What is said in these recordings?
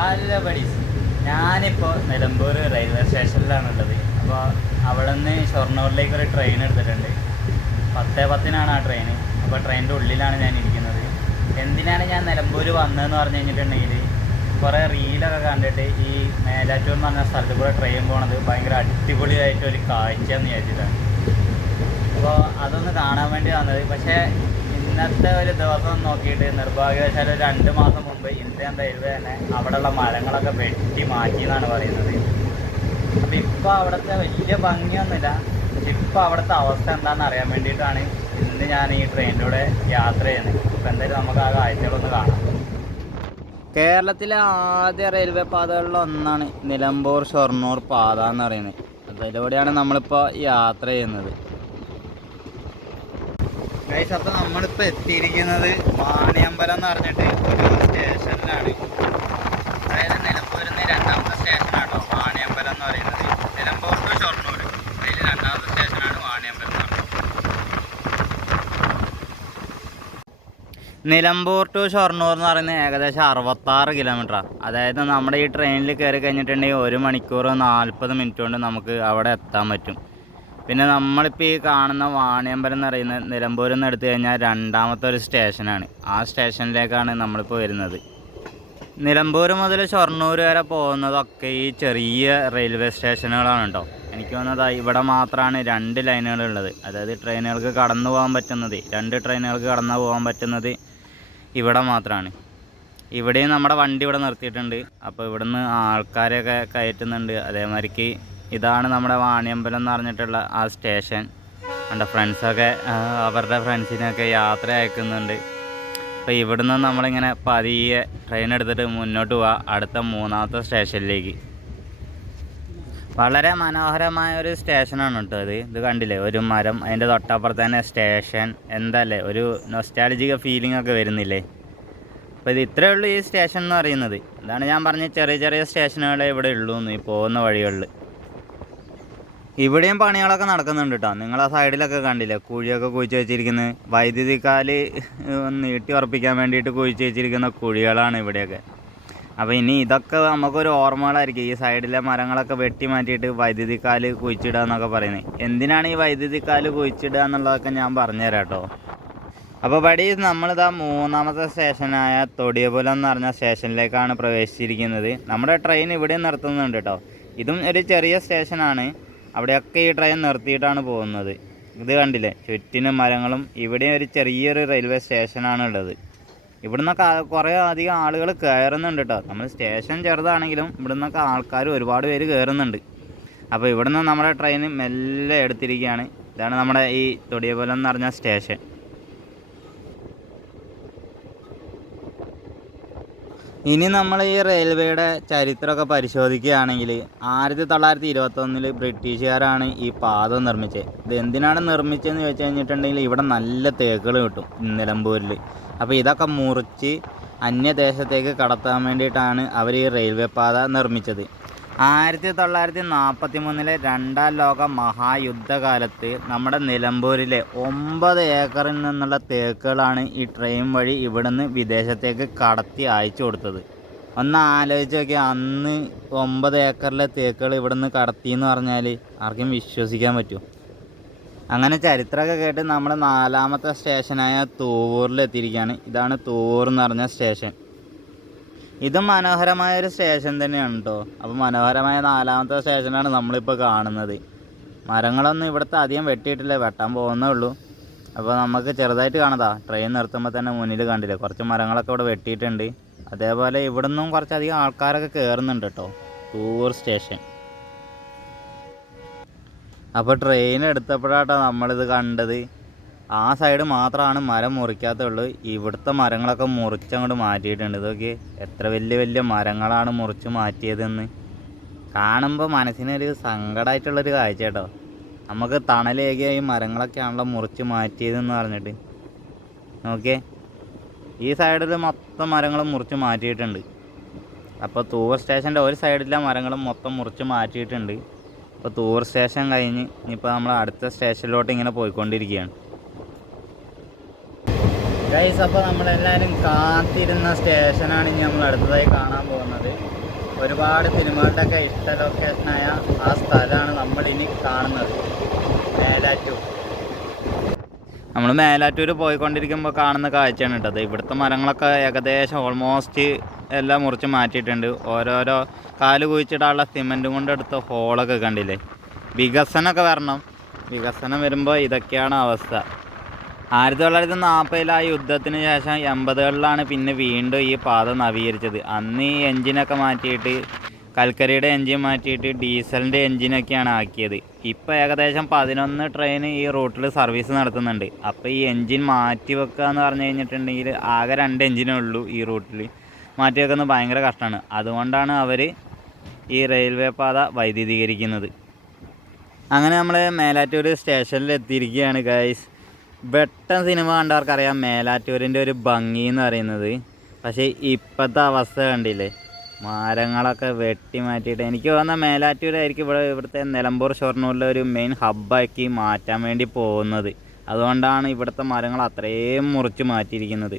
Hello buddies, ഞാനിപ്പോൾ Nilambur railway സ്റ്റേഷനിലാണുള്ളത്. അപ്പോൾ അവിടെ നിന്ന് ഷൊർണൂറിലേക്ക് ഒരു ട്രെയിൻ എടുത്തിട്ടുണ്ട്. 10:10 ആ ട്രെയിൻ. അപ്പോൾ ട്രെയിനിൻ്റെ ഉള്ളിലാണ് ഞാൻ ഇരിക്കുന്നത്. എന്തിനാണ് ഞാൻ നിലമ്പൂർ വന്നതെന്ന് പറഞ്ഞു കഴിഞ്ഞിട്ടുണ്ടെങ്കിൽ, കുറേ റീലൊക്കെ കണ്ടിട്ട് ഈ മേലാറ്റൂർ എന്ന് പറഞ്ഞ സ്ഥലത്ത് കൂടെ ട്രെയിൻ പോണത് ഭയങ്കര അടിപൊളിയായിട്ടൊരു കാഴ്ചയെന്ന് വിചാരിച്ചിട്ടാണ്. അപ്പോൾ അതൊന്ന് കാണാൻ വേണ്ടി വന്നത്. പക്ഷേ ഇന്നത്തെ ഒരു ദിവസം നോക്കിയിട്ട് നിർഭാഗ്യവശാൽ 2 മാസം മുമ്പ് ഇന്ത്യൻ റെയിൽവേ തന്നെ അവിടെയുള്ള മരങ്ങളൊക്കെ വെട്ടി മാറ്റി എന്നാണ് പറയുന്നത്. അപ്പോൾ ഇപ്പോൾ അവിടുത്തെ വലിയ ഭംഗിയൊന്നുമില്ല. ഇപ്പോൾ അവിടുത്തെ അവസ്ഥ എന്താണെന്ന് അറിയാൻ വേണ്ടിയിട്ടാണ് ഇന്ന് ഞാൻ ഈ ട്രെയിനിലൂടെ യാത്ര ചെയ്യുന്നത്. അപ്പോൾ എന്തായാലും നമുക്ക് ആ കാഴ്ചകളൊന്ന് കാണാം. കേരളത്തിലെ ആദ്യ റെയിൽവേ പാതകളിലൊന്നാണ് നിലമ്പൂർ ഷൊർണൂർ പാത എന്ന് പറയുന്നത്. അതിലൂടെയാണ് നമ്മളിപ്പോൾ യാത്ര ചെയ്യുന്നത്. ഗൈസ്, അപ്പോൾ നമ്മളിപ്പോൾ എത്തിയിരിക്കുന്നത് വാണിയമ്പലം എന്ന് പറഞ്ഞിട്ട് ഒരു സ്റ്റേഷനിലാണ്. അതായത് നിലമ്പൂരിൽ നിന്ന് 2ാമത്തെ സ്റ്റേഷനാട്ടോ വാണിയമ്പലം എന്ന് പറയുന്നത്. നിലമ്പൂർ ടു ഷൊർണൂർ, അതിൽ 2ാമത്തെ സ്റ്റേഷനാണ് വാണിയമ്പലം എന്ന് പറയുന്നത്. നിലമ്പൂർ ടു ഷൊർണൂർ എന്ന് പറയുന്നത് ഏകദേശം 66 കിലോമീറ്ററാണ്. അതായത് നമ്മുടെ ഈ ട്രെയിനിൽ കയറി കഴിഞ്ഞിട്ടുണ്ടെങ്കിൽ 1 മണിക്കൂർ 40 മിനിറ്റ് കൊണ്ട് നമുക്ക് അവിടെ എത്താൻ പറ്റും. പിന്നെ നമ്മളിപ്പോൾ ഈ കാണുന്ന വാണിയമ്പലം എന്ന് പറയുന്നത് നിലമ്പൂരിൽ നിന്ന് എടുത്തു കഴിഞ്ഞാൽ 2ാമത്തെ ഒരു സ്റ്റേഷനാണ്. ആ സ്റ്റേഷനിലേക്കാണ് നമ്മളിപ്പോൾ വരുന്നത്. നിലമ്പൂർ മുതൽ ഷൊർണൂർ വരെ പോകുന്നതൊക്കെ ഈ ചെറിയ റെയിൽവേ സ്റ്റേഷനുകളാണ് കേട്ടോ. എനിക്ക് തോന്നുന്നത് ഇവിടെ മാത്രമാണ് 2 ലൈനുകളുള്ളത്. അതായത് ട്രെയിനുകൾക്ക് കടന്നു പോകാൻ പറ്റുന്നത്, 2 ട്രെയിനുകൾക്ക് കടന്നു പോകാൻ പറ്റുന്നത് ഇവിടെ മാത്രമാണ്. ഇവിടെയും നമ്മുടെ വണ്ടി ഇവിടെ നിർത്തിയിട്ടുണ്ട്. അപ്പോൾ ഇവിടുന്ന് ആൾക്കാരെയൊക്കെ കയറ്റുന്നുണ്ട്. അതേമാതിരിക്ക് ഇതാണ് നമ്മുടെ വാണിയമ്പലം എന്ന് പറഞ്ഞിട്ടുള്ള ആ സ്റ്റേഷൻ. എൻ്റെ ഫ്രണ്ട്സൊക്കെ അവരുടെ ഫ്രണ്ട്സിനെയൊക്കെ യാത്ര അയക്കുന്നുണ്ട്. അപ്പോൾ ഇവിടുന്ന് നമ്മളിങ്ങനെ പതിയെ ട്രെയിൻ എടുത്തിട്ട് മുന്നോട്ട് പോവുക അടുത്ത 3ാമത്തെ സ്റ്റേഷനിലേക്ക്. വളരെ മനോഹരമായ ഒരു സ്റ്റേഷനാണ് കേട്ടോ ഇത് കണ്ടില്ലേ, ഒരു മരം, അതിൻ്റെ തൊട്ടപ്പുറത്ത് തന്നെ സ്റ്റേഷൻ. എന്തല്ലേ ഒരു നൊസ്റ്റാൾജിക് ഫീലിംഗ് ഒക്കെ വരുന്നില്ലേ. അപ്പോൾ ഇത് ഇത്രയേ ഉള്ളൂ ഈ സ്റ്റേഷൻ എന്ന് പറയുന്നത്. ഇതാണ് ഞാൻ പറഞ്ഞ ചെറിയ ചെറിയ സ്റ്റേഷനുകളെ ഇവിടെ ഉള്ളൂ ഈ പോകുന്ന വഴികളിൽ. ഇവിടെയും പണികളൊക്കെ നടക്കുന്നുണ്ട് കേട്ടോ. നിങ്ങൾ ആ സൈഡിലൊക്കെ കണ്ടില്ലേ, കുഴിയൊക്കെ കുഴിച്ച് വെച്ചിരിക്കുന്നത്. വൈദ്യുതിക്കാല് നീട്ടി ഉറപ്പിക്കാൻ വേണ്ടിയിട്ട് കുഴിച്ച് വെച്ചിരിക്കുന്ന കുഴികളാണ് ഇവിടെയൊക്കെ. അപ്പോൾ ഇനി ഇതൊക്കെ നമുക്കൊരു ഓർമ്മകളായിരിക്കും. ഈ സൈഡിലെ മരങ്ങളൊക്കെ വെട്ടി മാറ്റിയിട്ട് വൈദ്യുതിക്കാല് കുഴിച്ചിടുക എന്നൊക്കെ പറയുന്നത്. എന്തിനാണ് ഈ വൈദ്യുതിക്കാല് കുഴിച്ചിടുക എന്നുള്ളതൊക്കെ ഞാൻ പറഞ്ഞുതരാം കേട്ടോ. അപ്പോൾ പടി നമ്മളിതാ 3ാമത്തെ സ്റ്റേഷനായ തൊടിയപുലം എന്ന് പറഞ്ഞ സ്റ്റേഷനിലേക്കാണ് പ്രവേശിച്ചിരിക്കുന്നത്. നമ്മുടെ ട്രെയിൻ ഇവിടെ നിർത്തുന്നുണ്ട് കേട്ടോ. ഇതും ഒരു ചെറിയ സ്റ്റേഷനാണ്. അവിടെയൊക്കെ ഈ ട്രെയിൻ നിർത്തിയിട്ടാണ് പോകുന്നത്. ഇത് കണ്ടില്ലേ, ചുറ്റിനും മരങ്ങളും. ഇവിടെ ഒരു ചെറിയൊരു റെയിൽവേ സ്റ്റേഷനാണ് ഉള്ളത്. ഇവിടുന്നൊക്കെ കുറേ അധികം ആളുകൾ കയറുന്നുണ്ട് കേട്ടോ. നമ്മൾ സ്റ്റേഷൻ ചെറുതാണെങ്കിലും ഇവിടുന്നൊക്കെ ആൾക്കാർ ഒരുപാട് പേര് കയറുന്നുണ്ട്. അപ്പോൾ ഇവിടുന്ന് നമ്മുടെ ട്രെയിൻ മെല്ലെ എടുത്തിരിക്കുകയാണ്. ഇതാണ് നമ്മുടെ ഈ തൊടിയപുലം എന്ന് പറഞ്ഞ സ്റ്റേഷൻ. ഇനി നമ്മൾ ഈ റെയിൽവേയുടെ ചരിത്രമൊക്കെ പരിശോധിക്കുകയാണെങ്കിൽ 1921 ബ്രിട്ടീഷുകാരാണ് ഈ പാത നിർമ്മിച്ചത്. ഇത് എന്തിനാണ് നിർമ്മിച്ചതെന്ന് ചോദിച്ചു കഴിഞ്ഞിട്ടുണ്ടെങ്കിൽ ഇവിടെ നല്ല തേക്കുകൾ കിട്ടും നിലമ്പൂരിൽ. അപ്പോൾ ഇതൊക്കെ മുറിച്ച് അന്യദേശത്തേക്ക് കടത്താൻ വേണ്ടിയിട്ടാണ് അവർ ഈ റെയിൽവേ പാത നിർമ്മിച്ചത്. 1943 2ാം ലോക മഹായുദ്ധകാലത്ത് നമ്മുടെ നിലമ്പൂരിലെ 9 ഏക്കറിൽ നിന്നുള്ള തേക്കുകളാണ് ഈ ട്രെയിൻ വഴി ഇവിടുന്ന് വിദേശത്തേക്ക് കടത്തി അയച്ചു കൊടുത്തത്. ഒന്ന് ആലോചിച്ച് നോക്കിയാൽ, അന്ന് 9 ഏക്കറിലെ തേക്കുകൾ ഇവിടുന്ന് കടത്തി എന്ന് പറഞ്ഞാൽ ആർക്കും വിശ്വസിക്കാൻ പറ്റുമോ? അങ്ങനെ ചരിത്രമൊക്കെ കേട്ട് നമ്മൾ 4ാമത്തെ സ്റ്റേഷനായ തൂവൂരിലെത്തിയിരിക്കുകയാണ്. ഇതാണ് തൂവൂർ എന്ന് പറഞ്ഞ സ്റ്റേഷൻ. ഇതും മനോഹരമായൊരു സ്റ്റേഷൻ തന്നെയാണ് കേട്ടോ. അപ്പോൾ മനോഹരമായ 4ാമത്തെ സ്റ്റേഷനാണ് നമ്മളിപ്പോൾ കാണുന്നത്. മരങ്ങളൊന്നും ഇവിടുത്തെ അധികം വെട്ടിയിട്ടില്ല, വെട്ടാൻ പോകുന്നേ ഉള്ളൂ. അപ്പോൾ നമുക്ക് ചെറുതായിട്ട് കാണാം, ട്രെയിൻ നിർത്തുമ്പോൾ തന്നെ മുന്നിൽ കണ്ടില്ലേ കുറച്ച് മരങ്ങളൊക്കെ ഇവിടെ വെട്ടിയിട്ടുണ്ട്. അതേപോലെ ഇവിടുന്നും കുറച്ചധികം ആൾക്കാരൊക്കെ കയറുന്നുണ്ട് കേട്ടോ തൂവൂർ സ്റ്റേഷൻ. അപ്പോൾ ട്രെയിൻ എടുത്തപ്പോഴാട്ടോ നമ്മളിത് കണ്ടത്. ആ സൈഡ് മാത്രമാണ് മരം മുറിക്കാത്തുള്ളൂ. ഇവിടുത്തെ മരങ്ങളൊക്കെ മുറിച്ചങ്ങോട്ട് മാറ്റിയിട്ടുണ്ട്. ഇതൊക്കെ എത്ര വലിയ വലിയ മരങ്ങളാണ് മുറിച്ച് മാറ്റിയതെന്ന് കാണുമ്പോൾ മനസ്സിനൊരു സങ്കടമായിട്ടുള്ളൊരു കാഴ്ച കേട്ടോ. നമുക്ക് തണലേകിയ ഈ മരങ്ങളൊക്കെയാണല്ലോ മുറിച്ച് മാറ്റിയതെന്ന് പറഞ്ഞിട്ട്. ഓക്കെ, ഈ സൈഡിൽ മൊത്തം മരങ്ങളും മുറിച്ച് മാറ്റിയിട്ടുണ്ട്. അപ്പോൾ തൂവൂർ സ്റ്റേഷൻ്റെ ഒരു സൈഡിലെ മരങ്ങളും മൊത്തം മുറിച്ച് മാറ്റിയിട്ടുണ്ട്. അപ്പോൾ തൂവൂർ സ്റ്റേഷൻ കഴിഞ്ഞ് ഇനിയിപ്പോൾ നമ്മൾ അടുത്ത സ്റ്റേഷനിലോട്ട് ഇങ്ങനെ പോയിക്കൊണ്ടിരിക്കുകയാണ്. ഗൈസ്, അപ്പോൾ നമ്മളെല്ലാവരും കാത്തിരുന്ന സ്റ്റേഷനാണ് ഇനി നമ്മൾ അടുത്തതായി കാണാൻ പോകുന്നത്. ഒരുപാട് സിനിമകളുടെയൊക്കെ ഇഷ്ട ലൊക്കേഷനായ ആ സ്ഥലമാണ് നമ്മളിനി കാണുന്നത്, മേലാറ്റൂർ. നമ്മൾ മേലാറ്റൂർ പോയിക്കൊണ്ടിരിക്കുമ്പോൾ കാണുന്ന കാഴ്ചയാണ് കേട്ടത്. ഇവിടുത്തെ മരങ്ങളൊക്കെ ഏകദേശം ഓൾമോസ്റ്റ് എല്ലാം മുറിച്ച് മാറ്റിയിട്ടുണ്ട്. ഓരോരോ കാല് കുഴിച്ചിടാനുള്ള സിമെൻറ്റും കൊണ്ടെടുത്ത ഹോളൊക്കെ കണ്ടില്ലേ. വികസനമൊക്കെ വരണം. വികസനം വരുമ്പോൾ ഇതൊക്കെയാണ് അവസ്ഥ. 1940 ആ യുദ്ധത്തിന് ശേഷം 80കളിലാണ് പിന്നെ വീണ്ടും ഈ പാത നവീകരിച്ചത്. അന്ന് ഈ എൻജിനൊക്കെ മാറ്റിയിട്ട് കൽക്കരിയുടെ എൻജിൻ മാറ്റിയിട്ട് ഡീസലിൻ്റെ എൻജിനൊക്കെയാണ് ആക്കിയത്. ഇപ്പോൾ ഏകദേശം 11 ട്രെയിൻ ഈ റൂട്ടിൽ സർവീസ് നടത്തുന്നുണ്ട്. അപ്പോൾ ഈ എൻജിൻ മാറ്റി വെക്കുക എന്ന് പറഞ്ഞു കഴിഞ്ഞിട്ടുണ്ടെങ്കിൽ ആകെ 2 എൻജിനേ ഉള്ളൂ ഈ റൂട്ടിൽ. മാറ്റി വെക്കുന്നത് ഭയങ്കര കഷ്ടമാണ്. അതുകൊണ്ടാണ് അവർ ഈ റെയിൽവേ പാത വൈദ്യുതീകരിക്കുന്നത്. അങ്ങനെ നമ്മൾ മേലാറ്റൂർ സ്റ്റേഷനിൽ എത്തിയിരിക്കുകയാണ് ഗൈസ്. വെട്ടം സിനിമ കണ്ടവർക്കറിയാം മേലാറ്റൂരിൻ്റെ ഒരു ഭംഗി എന്ന് പറയുന്നത്. പക്ഷേ ഇപ്പോഴത്തെ അവസ്ഥ കണ്ടില്ലേ, മരങ്ങളൊക്കെ വെട്ടി മാറ്റിയിട്ട്. എനിക്ക് തോന്നുന്ന മേലാറ്റൂരായിരിക്കും ഇവിടുത്തെ നിലമ്പൂർ ഷൊർണൂരിലെ ഒരു മെയിൻ ഹബ്ബാക്കി മാറ്റാൻ വേണ്ടി പോകുന്നത്. അതുകൊണ്ടാണ് ഇവിടുത്തെ മരങ്ങൾ അത്രയും മുറിച്ച് മാറ്റിയിരിക്കുന്നത്.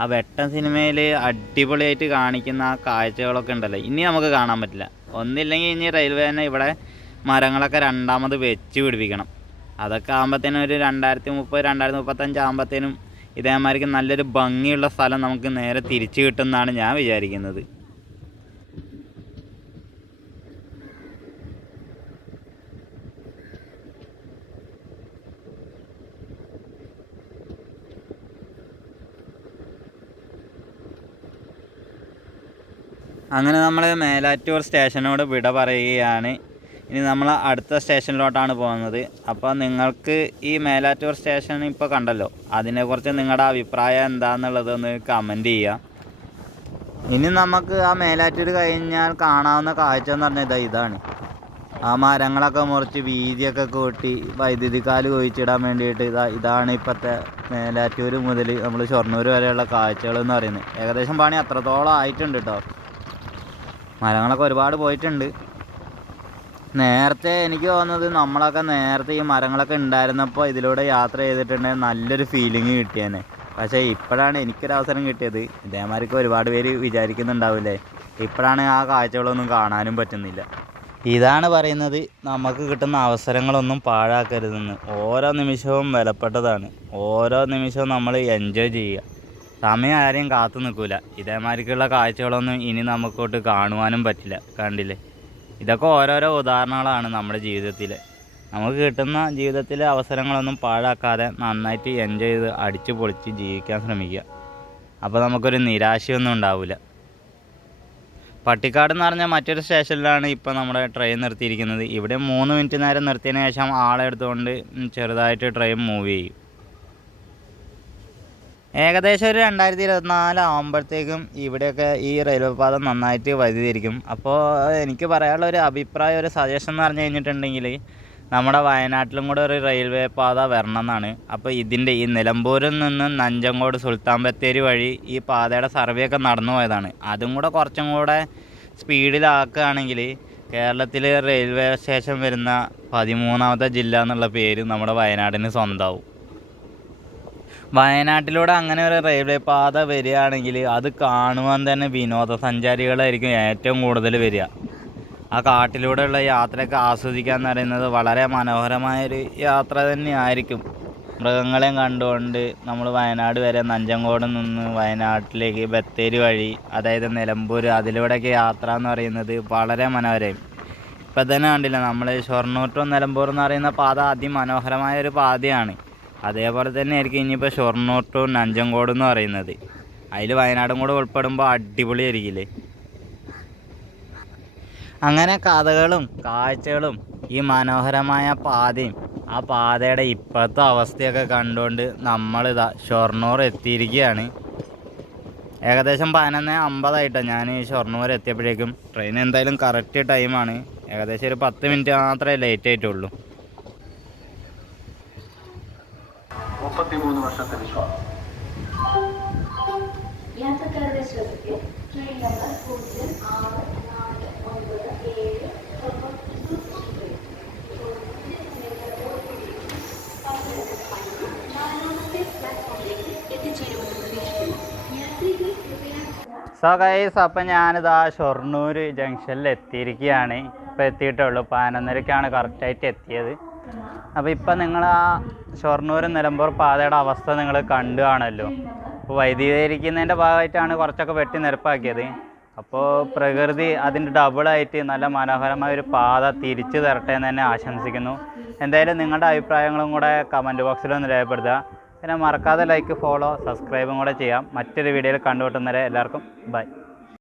ആ വെട്ടം സിനിമയിൽ അടിപൊളിയായിട്ട് കാണിക്കുന്ന ആ കാഴ്ചകളൊക്കെ ഉണ്ടല്ലോ, ഇനി നമുക്ക് കാണാൻ പറ്റില്ല. ഒന്നില്ലെങ്കിൽ ഇനി റെയിൽവേ തന്നെ ഇവിടെ മരങ്ങളൊക്കെ രണ്ടാമത് വെച്ച് പിടിപ്പിക്കണം. അതൊക്കെ ആകുമ്പോഴത്തേനും ഒരു 2030 2035 ആകുമ്പോഴത്തേനും ഇതേമാതിരിക്ക് നല്ലൊരു ഭംഗിയുള്ള സ്ഥലം നമുക്ക് നേരെ തിരിച്ചു കിട്ടുമെന്നാണ് ഞാൻ വിചാരിക്കുന്നത്. അങ്ങനെ നമ്മൾ മേലാറ്റൂർ സ്റ്റേഷനോട് വിട പറയുകയാണ്. ഇനി നമ്മൾ അടുത്ത സ്റ്റേഷനിലോട്ടാണ് പോകുന്നത്. അപ്പോൾ നിങ്ങൾക്ക് ഈ മേലാറ്റൂർ സ്റ്റേഷൻ ഇപ്പോൾ കണ്ടല്ലോ, അതിനെക്കുറിച്ച് നിങ്ങളുടെ അഭിപ്രായം എന്താണെന്നുള്ളതൊന്ന് കമൻറ്റ് ചെയ്യുക. ഇനി നമുക്ക് ആ മേലാറ്റൂർ കഴിഞ്ഞാൽ കാണാവുന്ന കാഴ്ച എന്ന് പറഞ്ഞാൽ ഇതാണ്. ആ മരങ്ങളൊക്കെ മുറിച്ച് വീതിയൊക്കെ കൂട്ടി വൈദ്യുതിക്കാല് കുഴിച്ചിടാൻ വേണ്ടിയിട്ട് ഇതാണ് ഇപ്പോഴത്തെ മേലാറ്റൂർ മുതൽ നമ്മൾ ഷൊർണൂർ വരെയുള്ള കാഴ്ചകളെന്ന് പറയുന്നത്. ഏകദേശം പണി അത്രത്തോളം ആയിട്ടുണ്ട് കേട്ടോ. മരങ്ങളൊക്കെ ഒരുപാട് പോയിട്ടുണ്ട്. നേരത്തെ എനിക്ക് തോന്നുന്നത് നമ്മളൊക്കെ നേരത്തെ ഈ മരങ്ങളൊക്കെ ഉണ്ടായിരുന്നപ്പോൾ ഇതിലൂടെ യാത്ര ചെയ്തിട്ടുണ്ടെങ്കിൽ നല്ലൊരു ഫീലിംഗ് കിട്ടിയേനെ. പക്ഷേ ഇപ്പോഴാണ് എനിക്കൊരവസരം കിട്ടിയത്. ഇതേമാതിരിക്ക് ഒരുപാട് പേര് വിചാരിക്കുന്നുണ്ടാവില്ലേ, ഇപ്പോഴാണ് ആ കാഴ്ചകളൊന്നും കാണാനും പറ്റുന്നില്ല. ഇതാണ് പറയുന്നത്, നമുക്ക് കിട്ടുന്ന അവസരങ്ങളൊന്നും പാഴാക്കരുതെന്ന്. ഓരോ നിമിഷവും വിലപ്പെട്ടതാണ്. ഓരോ നിമിഷവും നമ്മൾ എൻജോയ് ചെയ്യുക. സമയം ആരെയും കാത്തു നിൽക്കില്ല. ഇതേമാതിരിക്കുള്ള കാഴ്ചകളൊന്നും ഇനി നമുക്കോട്ട് കാണുവാനും പറ്റില്ല. കണ്ടില്ലേ, ഇതൊക്കെ ഓരോരോ ഉദാഹരണങ്ങളാണ് നമ്മുടെ ജീവിതത്തിൽ. നമുക്ക് കിട്ടുന്ന ജീവിതത്തിലെ അവസരങ്ങളൊന്നും പാഴാക്കാതെ നന്നായിട്ട് എൻജോയ് ചെയ്ത് അടിച്ചു പൊളിച്ച് ജീവിക്കാൻ ശ്രമിക്കുക. അപ്പോൾ നമുക്കൊരു നിരാശയൊന്നും ഉണ്ടാവില്ല. പട്ടിക്കാട് എന്ന് പറഞ്ഞാൽ മറ്റൊരു സ്റ്റേഷനിലാണ് ഇപ്പോൾ നമ്മുടെ ട്രെയിൻ നിർത്തിയിരിക്കുന്നത്. ഇവിടെ 3 മിനിറ്റ് നേരം നിർത്തിയതിന് ശേഷം ആളെ എടുത്തുകൊണ്ട് ചെറുതായിട്ട് ട്രെയിൻ മൂവ് ചെയ്യും. ഏകദേശം ഒരു 2024 ആകുമ്പോഴത്തേക്കും ഇവിടെയൊക്കെ ഈ റെയിൽവേ പാത നന്നായിട്ട് വൈദ്യുതീകരിക്കും. അപ്പോൾ എനിക്ക് പറയാനുള്ള ഒരു അഭിപ്രായം, ഒരു സജഷൻ എന്ന് പറഞ്ഞു കഴിഞ്ഞിട്ടുണ്ടെങ്കിൽ നമ്മുടെ വയനാട്ടിലും കൂടെ ഒരു റെയിൽവേ പാത വരണം എന്നാണ്. അപ്പോൾ ഇതിൻ്റെ ഈ നിലമ്പൂരിൽ നിന്ന് നഞ്ചങ്കോട് സുൽത്താൻ ബത്തേരി വഴി ഈ പാതയുടെ സർവേ ഒക്കെ നടന്നു പോയതാണ്. അതും കൂടെ കുറച്ചും കൂടെ സ്പീഡിലാക്കുകയാണെങ്കിൽ കേരളത്തിൽ റെയിൽവേ സ്റ്റേഷൻ വരുന്ന 13ാമത്തെ ജില്ല എന്നുള്ള പേര് നമ്മുടെ വയനാടിന് സ്വന്തമാവും. വയനാട്ടിലൂടെ അങ്ങനെ ഒരു റെയിൽവേ പാത വരികയാണെങ്കിൽ അത് കാണുവാൻ തന്നെ വിനോദസഞ്ചാരികളായിരിക്കും ഏറ്റവും കൂടുതൽ വരിക. ആ കാട്ടിലൂടെയുള്ള യാത്രയൊക്കെ ആസ്വദിക്കുക എന്ന് പറയുന്നത് വളരെ മനോഹരമായൊരു യാത്ര തന്നെയായിരിക്കും. മൃഗങ്ങളെയും കണ്ടുകൊണ്ട് നമ്മൾ വയനാട് വരെ നഞ്ചങ്കോട് നിന്ന് വയനാട്ടിലേക്ക് ബത്തേരി വഴി, അതായത് നിലമ്പൂർ, അതിലൂടെയൊക്കെ യാത്ര എന്ന് പറയുന്നത് വളരെ മനോഹരം. ഇപ്പം തന്നെ കണ്ടില്ല, നമ്മൾ ഷൊർണൂർ ടു നിലമ്പൂർ എന്ന് പറയുന്ന പാത അതിമനോഹരമായൊരു പാതയാണ്. അതേപോലെ തന്നെ ആയിരിക്കും ഇനിയിപ്പോൾ ഷൊർണൂർ ടു നഞ്ചങ്കോട് എന്ന് പറയുന്നത്. അതിൽ വയനാടും കൂടെ ഉൾപ്പെടുമ്പോൾ അടിപൊളിയായിരിക്കില്ലേ. അങ്ങനെ കഥകളും കാഴ്ചകളും ഈ മനോഹരമായ പാതയും ആ പാതയുടെ ഇപ്പോഴത്തെ അവസ്ഥയൊക്കെ കണ്ടുകൊണ്ട് നമ്മളിതാ ഷൊർണൂർ എത്തിയിരിക്കുകയാണ്. ഏകദേശം 11:50 ഞാൻ ഈ ഷൊർണൂർ എത്തിയപ്പോഴേക്കും. ട്രെയിൻ എന്തായാലും കറക്റ്റ് ടൈമാണ്. ഏകദേശം ഒരു 10 മിനിറ്റ് മാത്രമേ ലേറ്റ് ആയിട്ടുള്ളൂ. 33 വർഷത്തെ വിശ്വാസം. യാത്രക്കാരുടെ ശ്രദ്ധയ്ക്ക് ട്രെയിൻ നമ്പർ 064647 പ്ലാറ്റ്ഫോമിലേക്ക് എത്തിച്ചേരും. സോ ഗൈസ്, അപ്പം ഞാനിതാ ഷൊർണൂർ ജംഗ്ഷനിൽ എത്തിയിരിക്കുകയാണ്. ഇപ്പോൾ എത്തിയിട്ടുള്ളൂ. 11:30ക്കാണ് കറക്റ്റായിട്ട് എത്തിയത്. അപ്പോൾ ഇപ്പം നിങ്ങൾ ആ ഷൊർണൂർ നിലമ്പൂർ പാതയുടെ അവസ്ഥ നിങ്ങൾ കണ്ടു കാണുമല്ലോ. അപ്പോൾ വൈദ്യുതീകരിക്കുന്നതിൻ്റെ ഭാഗമായിട്ടാണ് കുറച്ചൊക്കെ വെട്ടി നിരപ്പാക്കിയത്. അപ്പോൾ പ്രകൃതി അതിൻ്റെ ഡബിളായിട്ട് നല്ല മനോഹരമായ ഒരു പാത തിരിച്ചു തരട്ടെ എന്ന് തന്നെ ആശംസിക്കുന്നു. എന്തായാലും നിങ്ങളുടെ അഭിപ്രായങ്ങളും കൂടെ കമൻറ്റ് ബോക്സിലൊന്ന് രേഖപ്പെടുത്തുക. പിന്നെ മറക്കാതെ ലൈക്ക്, ഫോളോ, സബ്സ്ക്രൈബും കൂടെ ചെയ്യാം. മറ്റൊരു വീഡിയോയിൽ കണ്ടുമുട്ടുന്നവരെ എല്ലാവർക്കും ബൈ.